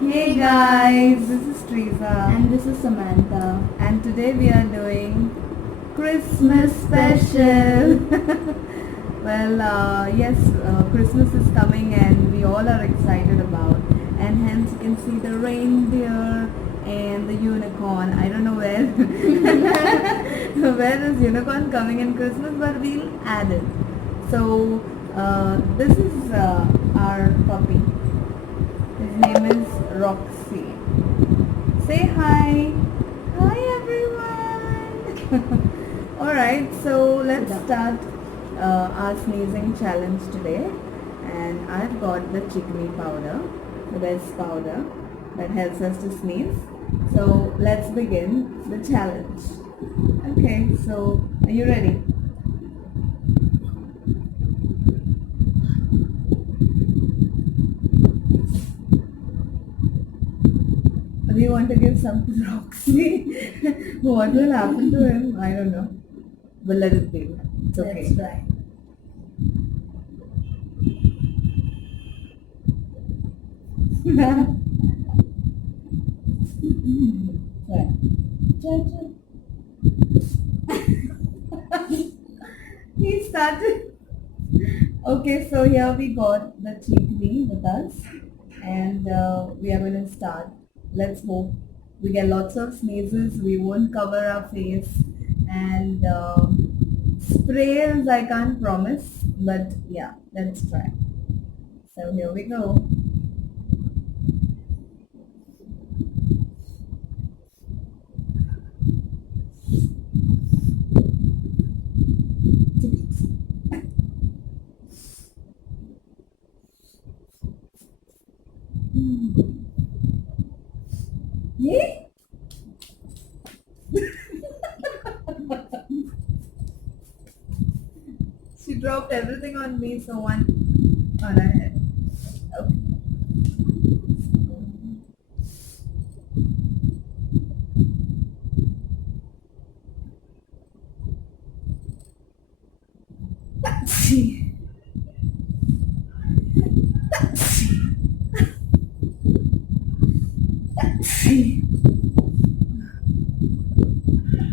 Hey guys, this is Teresa, And this is Samantha. and today we are doing Christmas special. Yes, Christmas is coming and we all are excited about, and hence you can see the reindeer and the unicorn. I don't know where where is unicorn coming in Christmas, but we'll add it. So this is our puppy. His name is Roxy. Say hi. Hi everyone. Alright, so let's start our sneezing challenge today. And I've got the chiiknii powder, the best powder that helps us to sneeze. So let's begin the challenge. Okay, so are you ready? Do you want to give some to Roxy? What will happen to him? I don't know. But let it be. It's okay. Let's try. Try. He started. Okay, so here we got the chiiknii with us, and we are going to start. Let's hope we get lots of sneezes. We won't cover our face, and sprays I can't promise, but yeah, let's try. So here we go. Yeah? She dropped everything on me, so one on her head. Okay. See. See.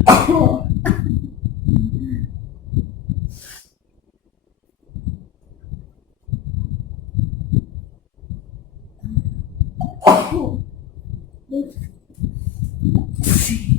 Oh. Oh. See.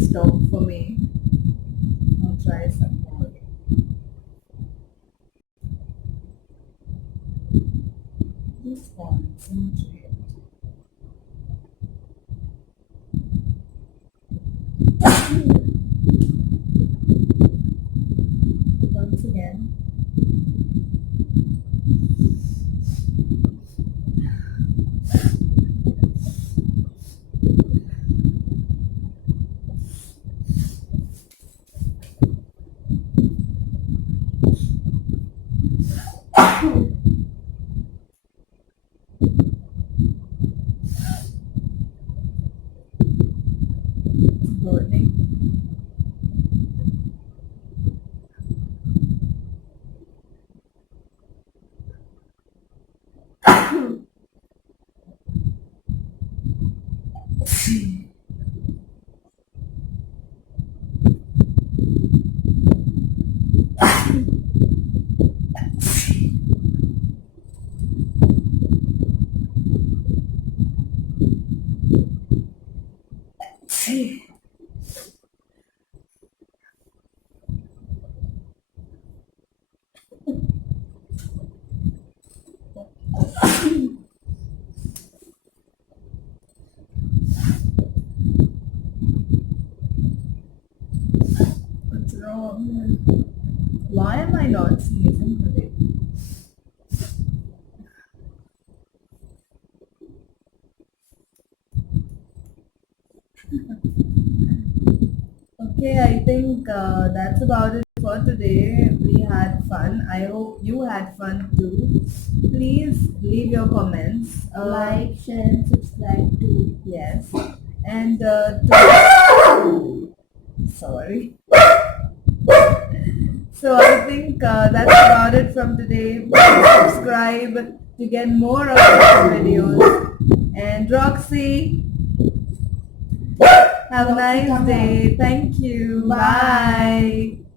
Stop for me. I'll try some more. Just concentrate. Once again. Burning. See. See. What's wrong? Why am I not sneezing today? Okay, I think that's about it for today. We had fun. I hope you had fun too. Please leave your comments. Like, share, and subscribe to. Yes. And sorry. So I think that's about it from today. Please subscribe to get more of our videos. And Roxy, have a Roxy, nice come on. day. Thank you. Bye. Bye.